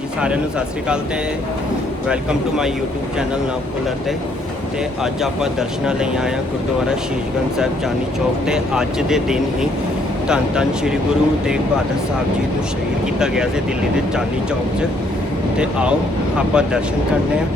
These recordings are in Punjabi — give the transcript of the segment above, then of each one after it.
ਜੀ ਸਾਰਿਆਂ ਨੂੰ ਸਤਿ ਸ੍ਰੀ ਅਕਾਲ ਤੇ welcome to my YouTube channel ਨਵ ਨਵਕੁਲਰ ਤੇ। ਤੇ ਅੱਜ ਆਪਾਂ ਦਰਸ਼ਨਾਂ ਲਈ ਆਏ ਹਾਂ ਗੁਰਦੁਆਰਾ ਸ਼ੀਸ਼ਗੰਜ ਸਾਹਿਬ ਚਾਨੀ ਚੌਕ ਤੇ। ਅੱਜ ਦੇ ਦਿਨ ਹੀ ਧੰਨ ਧੰਨ ਸ੍ਰੀ ਗੁਰੂ ਤੇਗ ਬਹਾਦਰ ਸਾਹਿਬ ਜੀ ਨੂੰ ਸ਼ਹੀਦ ਕੀਤਾ ਗਿਆ ਸੀ ਦਿੱਲੀ ਦੇ ਚਾਨੀ ਚੌਕ 'ਚ। ਤੇ ਆਓ ਆਪਾਂ ਦਰਸ਼ਨ ਕਰਨੇ ਆ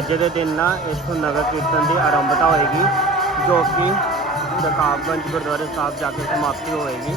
ਅੱਜ ਦੇ ਦਿਨ ਨਾ ਇੱਥੋਂ ਨਗਰ ਕੀਰਤਨ ਦੀ ਆਰੰਭਤਾ ਹੋਏਗੀ, ਜੋ ਕਿ ਰਕਾਬਗੰਜ ਗੁਰਦੁਆਰੇ ਸਾਹਿਬ ਜਾ ਕੇ ਸਮਾਪਤੀ ਹੋਏਗੀ।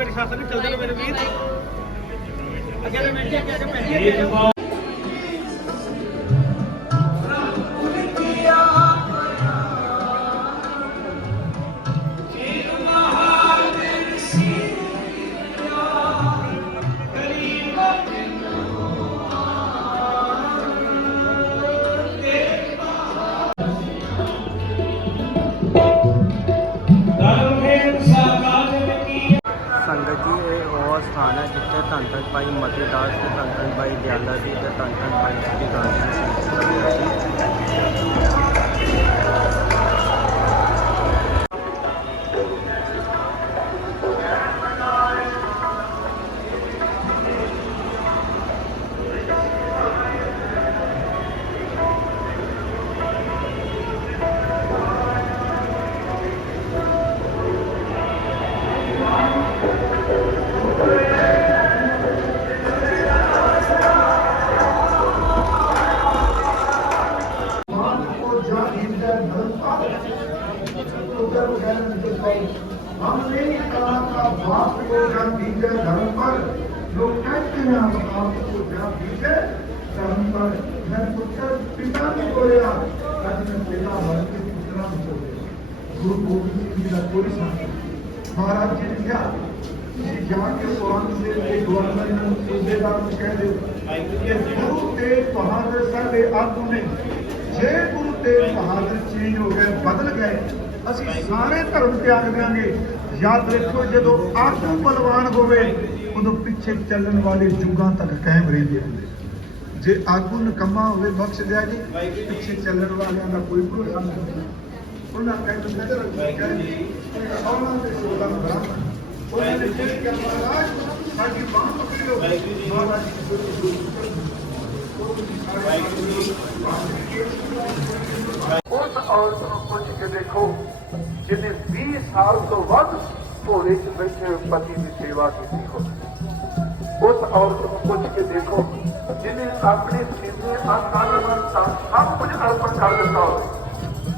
ਮੇਰੀ ਸੱਸ ਨੂੰ ਚੱਲਦੇ ਸ਼ਾਸਨ ਮੇਰੇ ਵੀਰ। ਅੱਗੇ ਦੇ ਬੈਠੇ ਅੱਗੇ ਅੱਗੇ ਬੈਠੇ ਸਥਾਨ ਹੈ ਜਿੱਥੇ ਧੰਨ ਧੰਨ ਭਾਈ ਮਤੀ ਦਾਸ ਤੇ ਧੰਨ ਧੰਨ ਭਾਈ ਦਿਆਲਾ ਜੀ ਤੇ ਧੰਨ ਧੰਨ ਭਾਈ ਸ੍ਰੀ ਗਾਂਧੀ ਜੀ। ਸ਼ਹੀਦ ਹੋਏ हमने इस तरह का बाप को जब दीजिए धर्म पर लोग कहते हैं हम आपको जब दीजिए धर्म पर मैं पुत्र पिता को बोलिया आज मैं पिता बन के पुत्रा को बोलिया गुरु गोविंद जी का कोई साथ महाराज जी ने क्या किसी ज्ञान के स्वान से एक गवर्नर ने सूबेदार से कह दिया कि गुरु तेग बहादुर सर आत्म ने जे गुरु तेग बहादुर चेंज हो गए, बदल गए। ਅਸੀਂ ਸਾਰੇ ਧਰਮ ਤਿਆਗ ਦਿਆਂਗੇ। ਯਾਦ ਰੱਖੋ ਜਦੋਂ ਆਗੂ ਬਲਵਾਨ ਹੋਵੇ ਉਦੋਂ ਪਿੱਛੇ ਚੱਲਣ ਵਾਲੇ ਜੁਗਾਂ ਤੱਕ ਕਾਇਮ ਰਹਿੰਦੇ ਹੁੰਦੇ ਜੇ ਆਗੂ ਨਕਮਾ ਹੋਵੇ, ਬਖਸ਼ ਦਿਆ ਜੀ। ਪਿੱਛੇ ਚੱਲਣ ਵਾਲਿਆਂ ਦਾ ਕੋਈ ਭਰੋਸਾ ਨਹੀਂ। ਉਹਨਾਂ ਕਹਿੰਦੇ ਨੇ ਕਿ ਸੋਲਾਂ ਦੇ ਸੋਲਾਂ ਬਰਾਬਰ ਉਹਨਾਂ ਨੇ ਜਿਹੜੀ ਕਰਨਾ ਰਾਜ ਸਾਡੀ ਬਾਹ ਪਕੜਿਓ ਮਹਾਰਾਜ ਜੀ ਦੇ ਗੁਰੂ ਉਸ ਔਰਤ ਨੂੰ ਦੇਖੋ ਜਿਹਨੇ 20 ਸਾਲ ਤੋਂ ਵੱਧ ਭੋਰੇ 'ਚ ਬੈਠੇ ਪਤੀ ਦੀ ਸੇਵਾ ਕੀਤੀ ਹੋਵੇ ਉਸ ਔਰਤ ਨੂੰ ਪੁੱਛ ਕੇ ਦੇਖੋ, ਜਿਹਨੇ ਆਪਣੇ ਸੀਨੇ ਆਸਮਾਨ ਮਨ ਸਭ ਕੁਝ ਅਰਪਣ ਕਰ ਦਿੱਤਾ ਹੋਵੇ।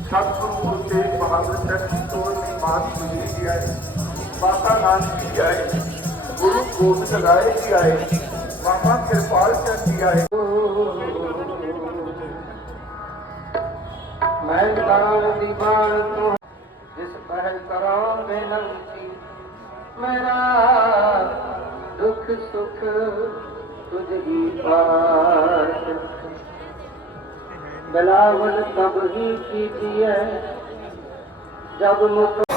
ਸਤਿਗੁਰੂ ਗੁਰੂ ਤੇਗ ਬਹਾਦਰ ਸਾਹਿਬ ਤੋਂ ਦੀ ਮਾਤ ਗੁਜਰੀ ਜੀ ਆਏ, ਮਾਤਾ ਨਾਨਕੀ ਜੀ ਆਏ, ਗੁਰੂ ਗੋਬਿੰਦ ਰਾਏ ਜੀ ਆਏ, ਮਾਮਾ ਕਿਰਪਾਲ ਚੰਦ ਜੀ ਆਏ। ਮੈਂ ਕਰਾਂ ਦੀਵਾਰ ਤੋਂ ਜਿਸ ਪਹਿਲ ਕਰਾਂ ਬੇਨੰਤੀ ਮੇਰਾ ਦੁੱਖ ਸੁਖ ਤੁਝ ਹੀ ਪਾਸ ਬਲਾਵਨ ਤਬ ਹੀ ਕੀਜੀਏ ਜਬ ਮੁਖ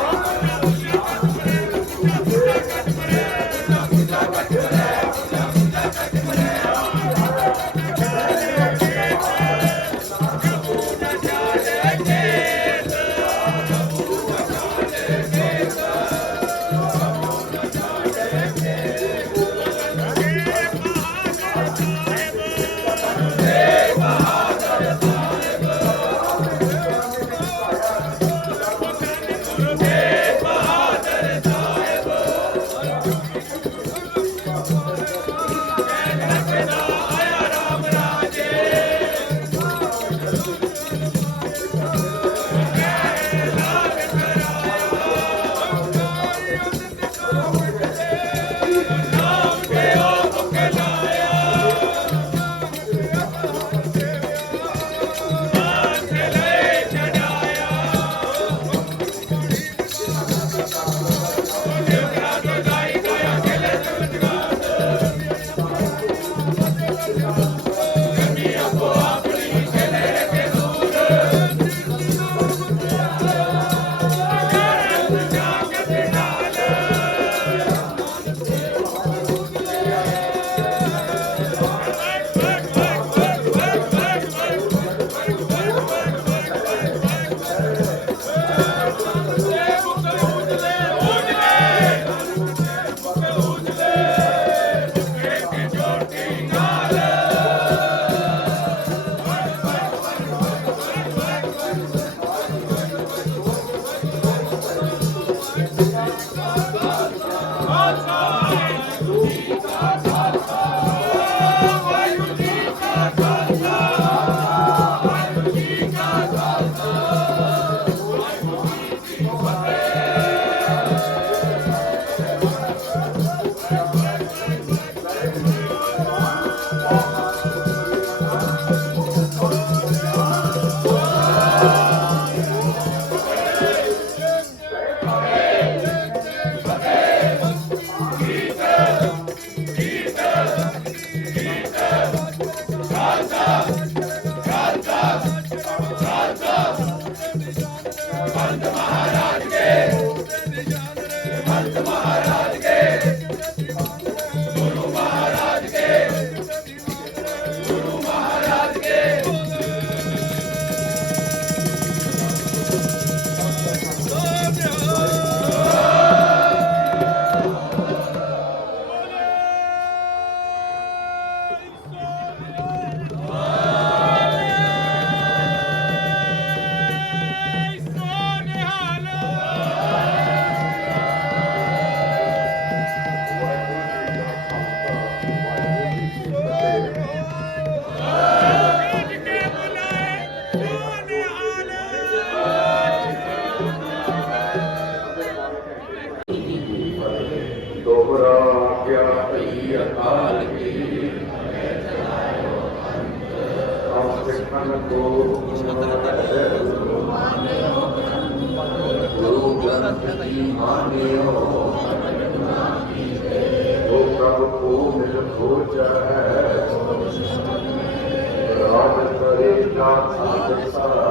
ਭਈ ਅਕਾਲ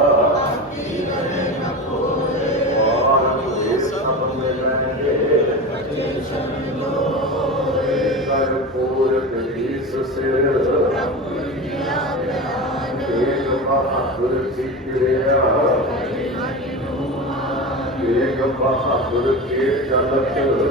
ਬਹਾਦਰ ਕੀ ਕਿਰਿਆ ਏਕ ਬਹਾਦਰ ਕੇ ਚਲਤ